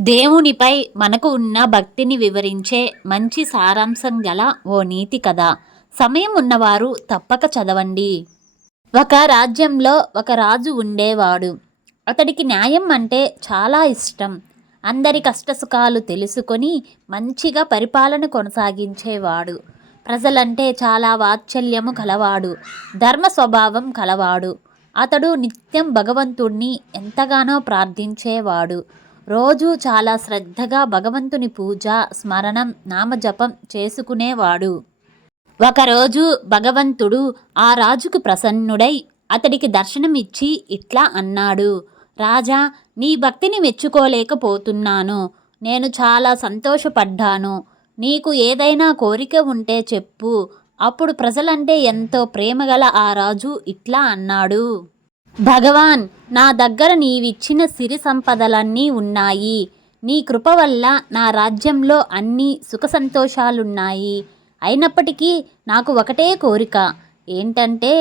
దేవునిపై మనకు ఉన్న భక్తిని వివరించే మంచి సారాంశం గల ఓ నీతి కథ. సమయం ఉన్నవారు తప్పక చదవండి. ఒక రాజ్యంలో ఒక రాజు ఉండేవాడు. అతడికి న్యాయం అంటే చాలా ఇష్టం. అందరి కష్టసుఖాలు తెలుసుకొని మంచిగా పరిపాలన కొనసాగించేవాడు. ప్రజలంటే చాలా వాత్సల్యము కలవాడు. ధర్మ స్వభావం కలవాడు. అతడు నిత్యం భగవంతుణ్ణి ఎంతగానో ప్రార్థించేవాడు. రోజు చాలా శ్రద్ధగా భగవంతుని పూజ స్మరణం నామజపం చేసుకునేవాడు. ఒకరోజు భగవంతుడు ఆ రాజుకు ప్రసన్నుడై అతడికి దర్శనమిచ్చి ఇట్లా అన్నాడు రాజా నీ భక్తిని మెచ్చుకోలేకపోతున్నాను. నేను చాలా సంతోషపడ్డాను. నీకు ఏదైనా కోరిక ఉంటే చెప్పు. అప్పుడు ప్రజలంటే ఎంతో ప్రేమగల ఆ రాజు ఇట్లా అన్నాడు. భగవాన్ నా దగ్గర నీవిచ్చిన సిరి సంపదలన్నీ ఉన్నాయి. నీ కృప వల్ల నా రాజ్యంలో అన్ని సుఖ సంతోషాలున్నాయి. అయినప్పటికీ నాకు ఒకటే కోరిక. ఏంటంటే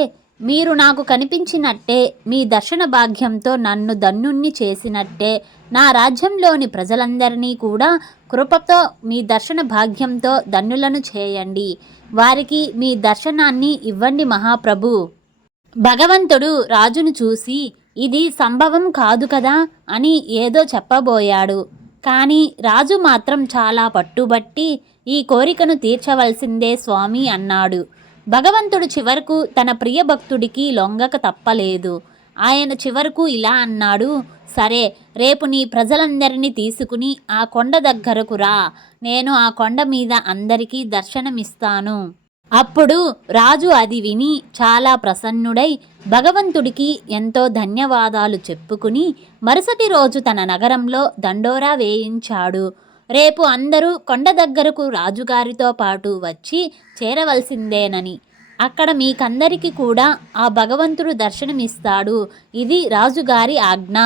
మీరు నాకు కనిపించినట్టే మీ దర్శన భాగ్యంతో నన్ను ధన్యుణ్ణి చేసినట్టే నా రాజ్యంలోని ప్రజలందరినీ కూడా కృపతో మీ దర్శన భాగ్యంతో ధన్యులను చేయండి. వారికి మీ దర్శనాన్ని ఇవ్వండి మహాప్రభు. భగవంతుడు రాజును చూసి ఇది సంభవం కాదు కదా అని ఏదో చెప్పబోయాడు. కానీ రాజు మాత్రం చాలా పట్టుబట్టి ఈ కోరికను తీర్చవలసిందే స్వామి అన్నాడు. భగవంతుడు చివరకు తన ప్రియ భక్తుడికి లొంగక తప్పలేదు. ఆయన చివరకు ఇలా అన్నాడు సరే రేపు నీ ప్రజలందరినీ తీసుకుని ఆ కొండ దగ్గరకు రా. నేను ఆ కొండ మీద అందరికీ దర్శనమిస్తాను. అప్పుడు రాజు అది విని చాలా ప్రసన్నుడై భగవంతుడికి ఎంతో ధన్యవాదాలు చెప్పుకుని మరుసటి రోజు తన నగరంలో దండోరా వేయించాడు. రేపు అందరూ కొండ దగ్గరకు రాజుగారితో పాటు వచ్చి చేరవలసిందేనని. అక్కడ మీకందరికీ కూడా ఆ భగవంతుడు దర్శనమిస్తాడు. ఇది రాజుగారి ఆజ్ఞ.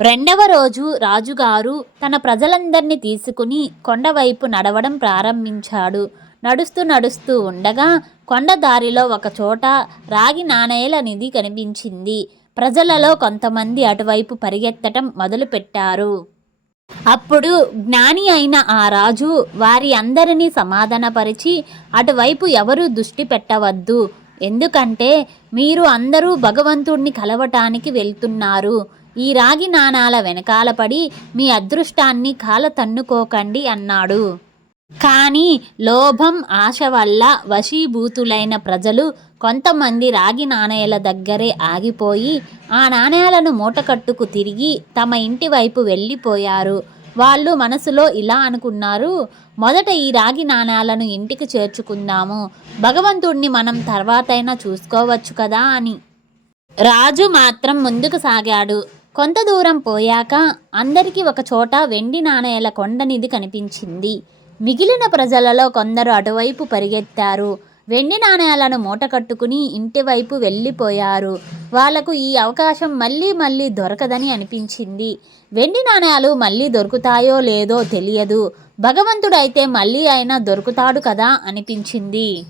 రెండవ రోజు రాజుగారు తన ప్రజలందరినీ తీసుకుని కొండవైపు నడవడం ప్రారంభించాడు. నడుస్తూ నడుస్తూ ఉండగా కొండ దారిలో రాగి నాణేల నిధి కనిపించింది. ప్రజలలో కొంతమంది అటువైపు పరిగెత్తటం మొదలుపెట్టారు. అప్పుడు జ్ఞాని అయిన ఆ రాజు వారి అందరినీ సమాధానపరిచి అటువైపు ఎవరు దృష్టి పెట్టవద్దు. ఎందుకంటే మీరు అందరూ భగవంతుణ్ణి కలవటానికి వెళ్తున్నారు. ఈ రాగి నాణాల వెనకాల పడి మీ అదృష్టాన్ని కాల తన్నుకోకండి అన్నాడు. కానీ లోభం ఆశ వల్ల వశీభూతులైన ప్రజలు కొంతమంది రాగి నాణేల దగ్గరే ఆగిపోయి ఆ నాణేలను మూటకట్టుకు తిరిగి తమ ఇంటి వైపు వెళ్ళిపోయారు. వాళ్ళు మనసులో ఇలా అనుకున్నారు మొదట ఈ రాగి నాణాలను ఇంటికి చేర్చుకుందాము. భగవంతుణ్ణి మనం తర్వాతైనా చూసుకోవచ్చు కదా అని. రాజు మాత్రం ముందుకు సాగాడు. కొంత దూరం పోయాక అందరికీ ఒక చోట వెండి నాణేల కొండనిది కనిపించింది. మిగిలిన ప్రజలలో కొందరు అటువైపు పరిగెత్తారు. వెండి నాణేలను మూట కట్టుకుని ఇంటివైపు వెళ్ళిపోయారు. వాళ్ళకు ఈ అవకాశం మళ్ళీ మళ్ళీ దొరకదని అనిపించింది. వెండి నాణేలు మళ్ళీ దొరుకుతాయో లేదో తెలియదు. భగవంతుడైతే మళ్ళీ అయినా దొరుకుతాడు కదా అనిపించింది.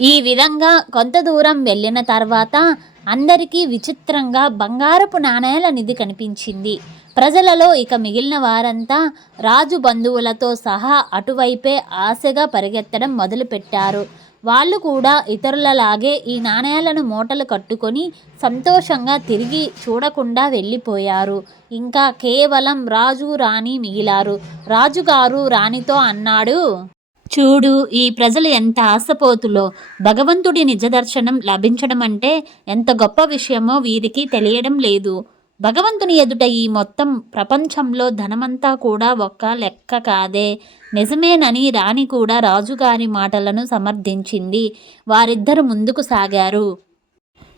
ఈ విధంగా కొంత దూరం వెళ్ళిన తర్వాత అందరికీ విచిత్రంగా బంగారపు నాణేల నిధి కనిపించింది. ప్రజలలో ఇక మిగిలిన వారంతా రాజు బంధువులతో సహా అటువైపే ఆశగా పరిగెత్తడం మొదలుపెట్టారు. వాళ్ళు కూడా ఇతరులలాగే ఈ నాణేలను మూటలు కట్టుకొని సంతోషంగా తిరిగి చూడకుండా వెళ్ళిపోయారు. ఇంకా కేవలం రాజు రాణి మిగిలారు. రాజుగారు రాణితో అన్నాడు చూడు ఈ ప్రజలు ఎంత ఆశపోతులో. భగవంతుడి నిజదర్శనం లభించడం అంటే ఎంత గొప్ప విషయమో వీరికి తెలియడం లేదు. భగవంతుని ఎదుట ఈ మొత్తం ప్రపంచంలో ధనమంతా కూడా ఒక్క లెక్క కాదే. నిజమేనని రాణి కూడా రాజుగారి మాటలను సమర్థించింది. వారిద్దరు ముందుకు సాగారు.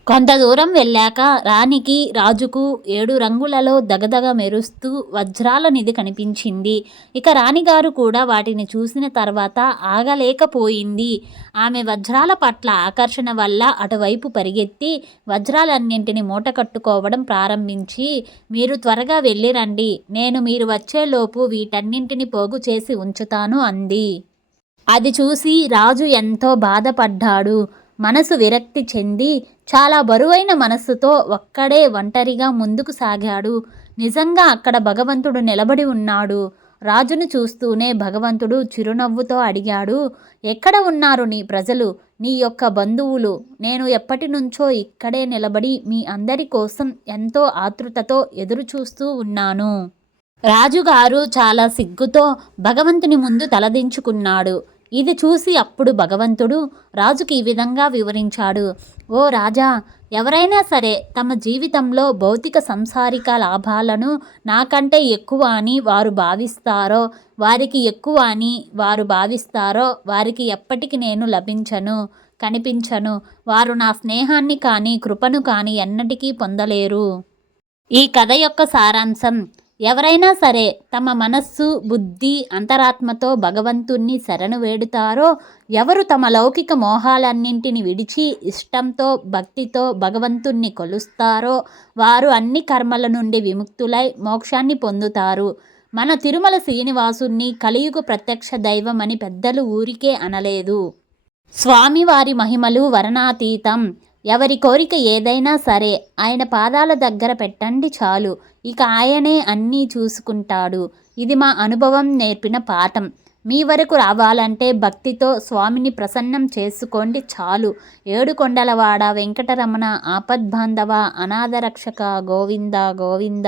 కొంత దూరం వెళ్ళాక రాణికి రాజుకు ఏడు రంగులలో దగదగ మెరుస్తూ వజ్రాల నిధి కనిపించింది. ఇక రాణిగారు కూడా వాటిని చూసిన తర్వాత ఆగలేకపోయింది. ఆమె వజ్రాల పట్ల ఆకర్షణ వల్ల అటువైపు పరిగెత్తి వజ్రాలన్నింటిని మూట కట్టుకోవడం ప్రారంభించి మీరు త్వరగా వెళ్ళిరండి. నేను మీరు వచ్చేలోపు వీటన్నింటిని పోగు చేసి ఉంచుతాను అంది. అది చూసి రాజు ఎంతో బాధపడ్డాడు. మనసు విరక్తి చెంది చాలా బరువైన మనస్సుతో ఒక్కడే ఒంటరిగా ముందుకు సాగాడు. నిజంగా అక్కడ భగవంతుడు నిలబడి ఉన్నాడు. రాజును చూస్తూనే భగవంతుడు చిరునవ్వుతో అడిగాడు ఎక్కడ ఉన్నారు నీ ప్రజలు? నీ యొక్క బంధువులు? నేను ఎప్పటి నుంచో ఇక్కడే నిలబడి మీ అందరి కోసం ఎంతో ఆతృతతో ఎదురు చూస్తూ ఉన్నాను రాజుగారు చాలా సిగ్గుతో భగవంతుని ముందు తలదించుకున్నాడు. ఇది చూసి అప్పుడు భగవంతుడు రాజుకి ఈ విధంగా వివరించాడు. ఓ రాజా ఎవరైనా సరే తమ జీవితంలో భౌతిక సంసారిక లాభాలను నాకంటే ఎక్కువ అని వారు భావిస్తారో వారికి ఎక్కువ అని వారు భావిస్తారో వారికి ఎప్పటికి నేను లభించను కనిపించను. వారు నా స్నేహాన్ని కానీ కృపను కానీ ఎన్నటికీ పొందలేరు. ఈ కథ యొక్క సారాంశం ఎవరైనా సరే తమ మనస్సు బుద్ధి అంతరాత్మతో భగవంతుణ్ణి శరణు వేడుతారో ఎవరు తమ లౌకిక మోహాలన్నింటిని విడిచి ఇష్టంతో భక్తితో భగవంతుణ్ణి కొలుస్తారో వారు అన్ని కర్మల నుండి విముక్తులై మోక్షాన్ని పొందుతారు. మన తిరుమల శ్రీనివాసుణ్ణి కలియుగ ప్రత్యక్ష దైవం అని పెద్దలు ఊరికే అనలేదు. స్వామివారి మహిమలు వరణాతీతం. ఎవరి కోరిక ఏదైనా సరే ఆయన పాదాల దగ్గర పెట్టండి చాలు. ఇక ఆయనే అన్నీ చూసుకుంటాడు. ఇది మా అనుభవం నేర్పిన పాఠం. మీ వరకు రావాలంటే భక్తితో స్వామిని ప్రసన్నం చేసుకోండి చాలు. ఏడుకొండలవాడ వెంకటరమణ ఆపద్బాంధవ అనాథరక్షక గోవింద గోవింద.